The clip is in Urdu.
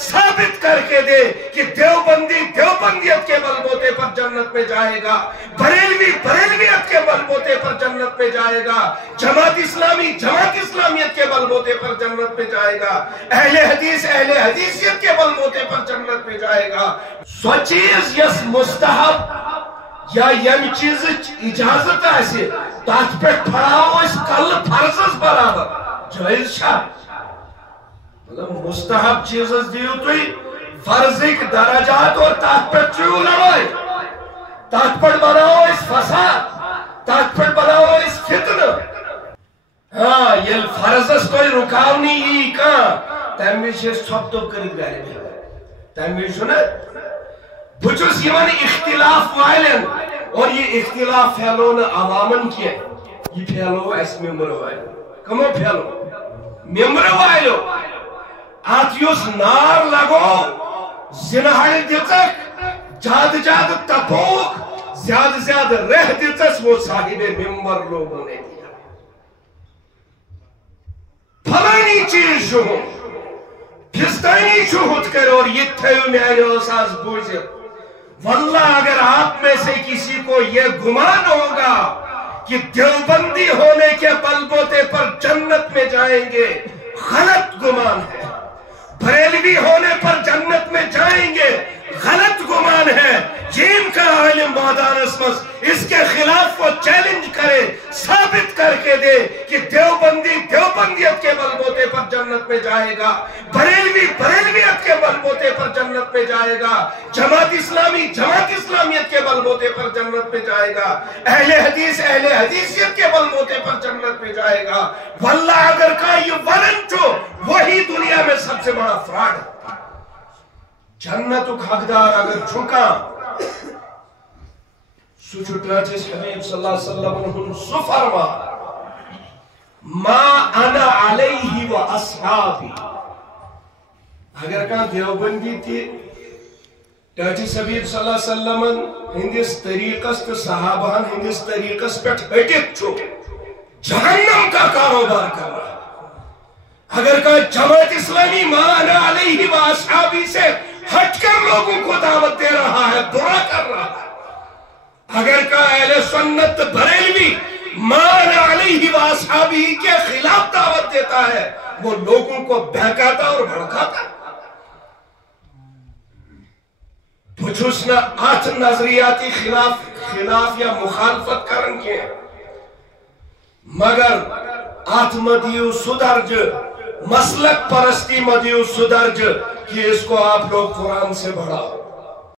ثابت کر کے دے کہ دیوبندی دیوبندیت کے بلبوتے پر جنت میں جائے گا، بریلوی بریلویت کے بلبوتے پر جنت میں جائے گا، جماعت اسلامی جماعت اسلامیت کے بلبوتے پر جنت میں جائے گا، اہل حدیث اہل حدیثیت کے بلبوتے پر جنت میں جائے گا۔ سو چیز یس مستحب یا یم چیز اجازت آسے تات پہ پڑھاو اس کل فرضس برابر جائز شاہ، مطلب مستحب چیزز دیو توی فرضک درجات اور تات پہ چیو لڑائی، تات پہ بناو اس فساد، تات پہ بناو اس فتنہ۔ ہاں یہ فرضس کوئی رکاونی ای کان تیمی سے سب تو کرد گئے بھی تیمی سنے بچوس یمن اختلاف وائلن اور یہ اختلاف پھیلو نہ عوامن کیا، یہ پھیلو اس ممبر وائلو، کمو پھیلو ممبر وائلو، آتیوس نار لگو زنہائی دیتک جاد جاد تپوک زیاد زیاد رہ دیتس وہ صاحب ممبر لوگوں نے دیا۔ پھلانی چیز جو ہو پھستانی شہود کرو اور یہ تھیو میانے اساس بوجھے، واللہ اگر آپ میں سے کسی کو یہ گمان ہوگا کہ دیوبندی ہونے کے بلبوتے پر جنت میں جائیں گے، غلط گمان ہے، بریلوی ہونے پر جنت میں جائیں گے، غلط گمان ہے۔ جن کا عالم مادان اسمس اس کے خلاف وہ چیلنج کرے، ثابت کر کے دے کہ دیوبندی دیوبندیت کے بلبوتے پر جنت میں جائے گا، بریلوی بریلویت کے بلبوتے پر جنت میں جائے گا، جماعت اسلامی جماعت اسلامیت کے بلبوتے پر جنت میں جائے گا، اہل حدیث اہل حدیثیت کے بلبوتے پر جنت میں جائے گا۔ واللہ اگر کا یہ ورنٹ ہو وہی دنیا میں سب سے بڑا فراڈ ہے۔ جنت حقدار اگر چھکا سچوٹاچس حبیب صلی اللہ علیہ وسلم سفرما ما انا علیہ و اصحابی، اگر کہاں دیوبندی تھی ٹاچس حبیب صلی اللہ علیہ وسلم ہندس طریقس تو صحابان ہندس طریقس پہ ہٹت چھو جہنم کا کاروبار کر رہا ہے، اگر کہاں جماعت اسلامی ما انا علیہ و اصحابی سے ہٹ کر لوگوں کو دعوت دے رہا ہے، برا کر رہا ہے، اگر کا اہل سنت بریلوی ما انا علیہ و اصحابی کے خلاف دعوت دیتا ہے، وہ لوگوں کو بہکاتا اور بھڑکاتا۔ بچوسنا آٹھ نظریاتی خلاف یا مخالفت کرن کے مگر آٹھ مدیو سدرج مسلک پرستی مدیو سدرج کہ اس کو آپ لوگ قرآن سے بڑھاؤ۔